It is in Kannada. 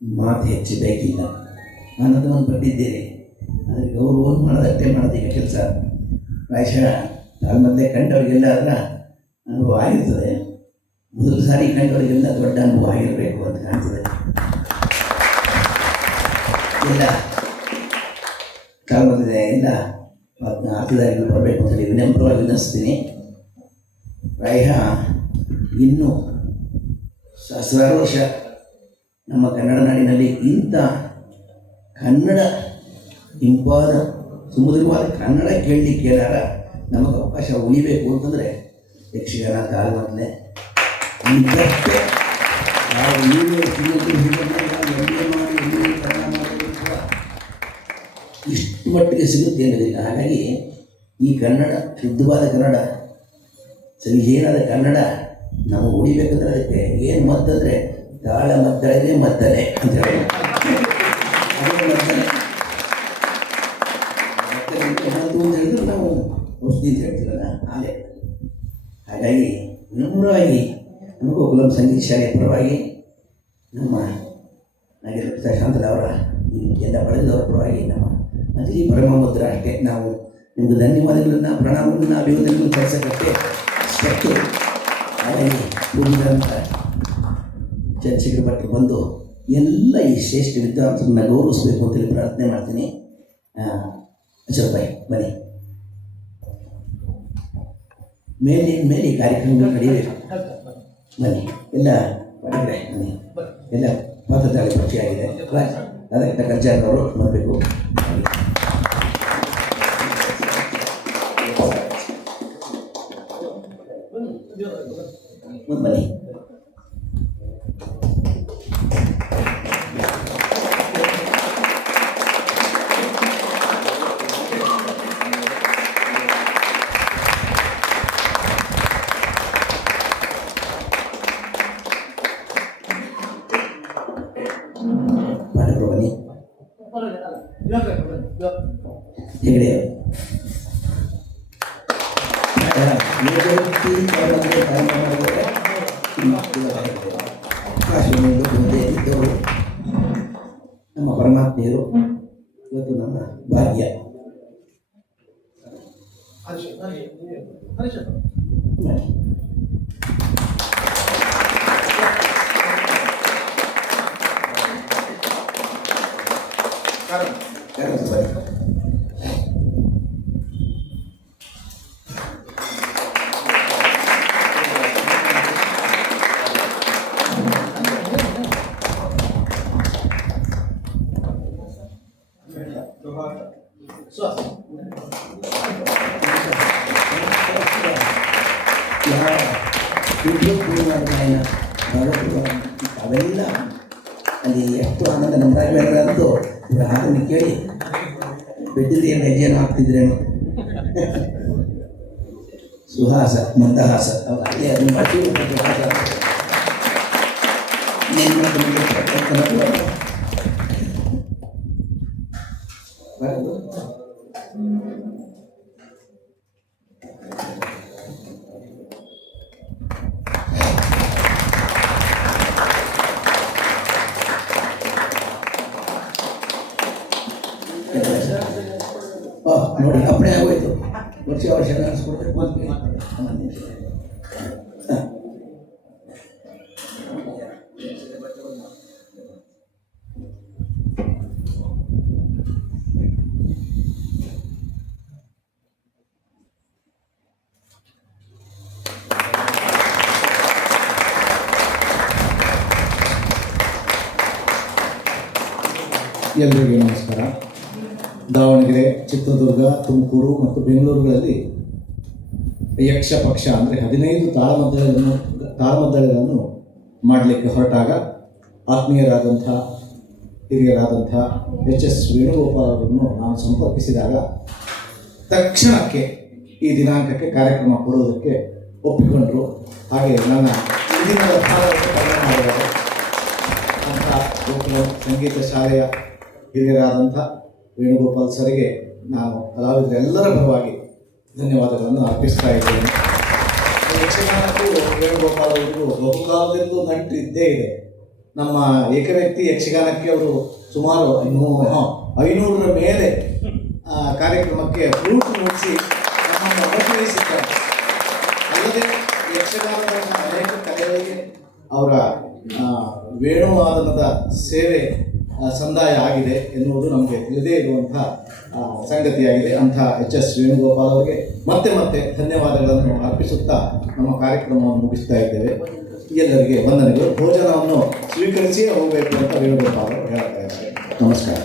ಮಾತು ಹೆಚ್ಚು ಬೇಕಿಲ್ಲ ಅನ್ನೋದನ್ನು ಪಟ್ಟಿದ್ದೇನೆ. ಆದರೆ ಗೌರವವನ್ನು ಮಾಡೋದಷ್ಟೇ ಮಾಡೋದೀಗ ಕೆಲಸ. ಪ್ರಾಯಶಃ ಮೊದಲೇ ಕಂಡವರಿಗೆಲ್ಲ ಅದರ ಅನುಭವ ಆಗಿರ್ತದೆ. ಮೊದಲು ಸಾರಿ ಕಂಡವರಿಗೆಲ್ಲ ದೊಡ್ಡ ಅನುಭವ ಆಗಿರಬೇಕು ಅಂತ ಕಾಣ್ತದೆ. ಎಲ್ಲ ಕಾಲಮದ್ದೆ ಎಲ್ಲ ಅರ್ಥದಾರಿಗಳು ಬರಬೇಕು ಅಂತೇಳಿ ವಿನಮ್ರವಾಗಿ ವಿನಸ್ತೀನಿ. ಪ್ರಾಯ ಇನ್ನೂ ಸಹಸ್ರಾರು ವರ್ಷ ನಮ್ಮ ಕನ್ನಡ ನಾಡಿನಲ್ಲಿ ಇಂಥ ಕನ್ನಡ ಇಂಪಾದ ಸುಮಧುರವಾದ ಕನ್ನಡ ಕೇಳಲಿಕ್ಕೆ ಏನಾರ ನಮಗೆ ಅವಕಾಶ ಉಳಿಬೇಕು ಅಂತಂದರೆ ಯಕ್ಷಗಾನ ತಾಳಮದ್ದಲೆ ಇದಕ್ಕೆ ಇಷ್ಟು ಮಟ್ಟಿಗೆ ಸಿಗುತ್ತೆ ಅನ್ನೋದಿಲ್ಲ. ಹಾಗಾಗಿ ಈ ಕನ್ನಡ ಶುದ್ಧವಾದ ಕನ್ನಡ, ಸರಿಯಾದ ಕನ್ನಡ ನಾವು ಉಳಿಬೇಕಂದ್ರೆ ಅದಕ್ಕೆ ಏನು ಮತ್ತಂದರೆ ತಾಳ ಮದ್ದಳೆ ಮದ್ದಲೆ ಅಂತ ಹೇಳಿ ಮದ್ದು ಅಂತ ಹೇಳಿದ್ರೆ ನಾವು ಔಷಧಿ ಅಂತ ಹೇಳ್ತೀವಲ್ಲ ಆಲೆ. ಹಾಗಾಗಿ ವಿನಮ್ರವಾಗಿ ನಮ್ಮ ಗೋಕುಲಂ ಸಂಗೀತ ಶಾಲೆಯ ಪರವಾಗಿ ನಮ್ಮ ನಾಗೇಂದ್ರ ಶಾಂತಲವರ ಎಲ್ಲ ಬಳಗದವರ ಪರವಾಗಿ ನಮ್ಮ ಅತಿಥಿ ಪರಮಮುದ್ರ ಅಷ್ಟೇ ನಾವು ನಿಮ್ಮದು ಧನ್ಯವಾದಗಳನ್ನು ಪ್ರಣಾಮಗಳನ್ನು ಅಭಿವಂದನೆಗಳನ್ನು ಕಳಿಸೋಕ್ಕೆ ಅಷ್ಟು. ಹಾಗಾಗಿ ಪೂರ್ಣದಂಥ ಚಂದ್ರಶೇಖರ ಭಟ್ರು ಬಂದು ಎಲ್ಲ ಈ ಶ್ರೇಷ್ಠ ವಿದ್ವಾಂಸರನ್ನ ಗೌರವಿಸಬೇಕು ಅಂತೇಳಿ ಪ್ರಾರ್ಥನೆ ಮಾಡ್ತೀನಿ. ಅಶೋಕ್ ಭಾಯ್ ಬನ್ನಿ. ಮೇಲಿನ ಮೇಲೆ ಈ ಕಾರ್ಯಕ್ರಮಗಳು ನಡೆಯಬೇಕು. ಬನ್ನಿ ಎಲ್ಲ ಪಡೆದರೆ ಬನ್ನಿ. ಎಲ್ಲ ಪಾತ್ರಧಾರಿ ಪರಿಚಯ ಆಗಿದೆ. ಅದಕ್ಕೆ ಕರ್ಜಾರವರು ಬರಬೇಕು. ಬನ್ನಿ. ಹೆಗಡೆ ಮುಂದೆ ಇದ್ದವರು ನಮ್ಮ ಪರಮಾತ್ಮೆಯರು. ಇವತ್ತು ನಮ್ಮ ಭಾಗ್ಯ. ಅವೆಲ್ಲ ಅಲ್ಲಿ ಎಷ್ಟು ಆನಂದ ನಮ್ಮ ರಾಘವೇಂದ್ರಂತೂ ಇವರ ಹಾಡನ್ನು ಕೇಳಿ ಬೆಟ್ಟಿದ್ದು ಏನು ಹೆಜ್ಜೆಯನ್ನು ಹಾಕ್ತಿದ್ರೇನು. ಸುಹಾಸ ಮಂದಹಾಸ ಅದೇ ಅದನ್ನು ನೋಡಿ ಅಪ್ಪಣೆ ಆಗೋಯ್ತು. ವರ್ಷ ಅನಿಸ್ಕೊಡ್ಬೇಕು ಅಂತ ಎಲ್ಲರಿಗೂ ನಮಸ್ಕಾರ. ದಾವಣಗೆರೆ, ಚಿತ್ರದುರ್ಗ, ತುಮಕೂರು ಮತ್ತು ಬೆಂಗಳೂರುಗಳಲ್ಲಿ ಯಕ್ಷ ಪಕ್ಷ ಅಂದರೆ 15 ತಾಳಮದ್ದಳೆಗಳನ್ನು ಮಾಡಲಿಕ್ಕೆ ಹೊರಟಾಗ ಆತ್ಮೀಯರಾದಂಥ ಹಿರಿಯರಾದಂಥ HS ವೇಣುಗೋಪಾಲ್ ಅವರನ್ನು ನಾನು ಸಂಪರ್ಕಿಸಿದಾಗ ತಕ್ಷಣಕ್ಕೆ ಈ ದಿನಾಂಕಕ್ಕೆ ಕಾರ್ಯಕ್ರಮ ಕೊಡುವುದಕ್ಕೆ ಒಪ್ಪಿಕೊಂಡರು. ಹಾಗೆ ನನ್ನ ಇಂದಿನ ಮಾಡಿದ್ದಾರೆ ಅಂಥ ಗೋಕುಲಂ ಸಂಗೀತ ಶಾಲೆಯ ಹಿರಿಯರಾದಂಥ ವೇಣುಗೋಪಾಲ್ ಸರಿಗೆ ನಾನು ಕಲಾವಿದರೆಲ್ಲರ ಪರವಾಗಿ ಧನ್ಯವಾದಗಳನ್ನು ಅರ್ಪಿಸ್ತಾ ಇದ್ದೇನೆ. ಯಕ್ಷಗಾನಕ್ಕೂ ವೇಣುಗೋಪಾಲ್ ಅವರಿಗೂ ಬಹುಕಾಲದಿಂದಲೂ ನಂಟು ಇದ್ದೇ ಇದೆ. ನಮ್ಮ ಏಕವ್ಯಕ್ತಿ ಯಕ್ಷಗಾನಕ್ಕೆ ಅವರು ಸುಮಾರು 500ರ ಮೇಲೆ ಕಾರ್ಯಕ್ರಮಕ್ಕೆ ಫ್ಲೂಟ್ ನುಡಿಸಿ ನಮ್ಮನ್ನು ಅನುಗ್ರಹಿಸಿದ್ದಾರೆ. ಅಲ್ಲದೆ ಯಕ್ಷಗಾನದ ಅನೇಕ ಕಲೆಗಳಿಗೆ ಅವರ ವೇಣುವಾದನದ ಸೇವೆ ಸಂದಾಯ ಆಗಿದೆ ಎನ್ನುವುದು ನಮಗೆ ತಿಳಿದೇ ಇರುವಂಥ ಸಂಗತಿಯಾಗಿದೆ. ಅಂಥ HS ವೇಣುಗೋಪಾಲ್ ಅವರಿಗೆ ಮತ್ತೆ ಮತ್ತೆ ಧನ್ಯವಾದಗಳನ್ನು ಅರ್ಪಿಸುತ್ತಾ ನಮ್ಮ ಕಾರ್ಯಕ್ರಮವನ್ನು ಮುಗಿಸ್ತಾ ಇದ್ದೇವೆ. ಎಲ್ಲರಿಗೆ ವಂದನೆಗಳು. ಭೋಜನವನ್ನು ಸ್ವೀಕರಿಸಿ ಹೋಗಬೇಕು ಅಂತ ವೇಣುಗೋಪಾಲ್ ಅವರು ಹೇಳ್ತಾ ಇದ್ದಾರೆ. ನಮಸ್ಕಾರ.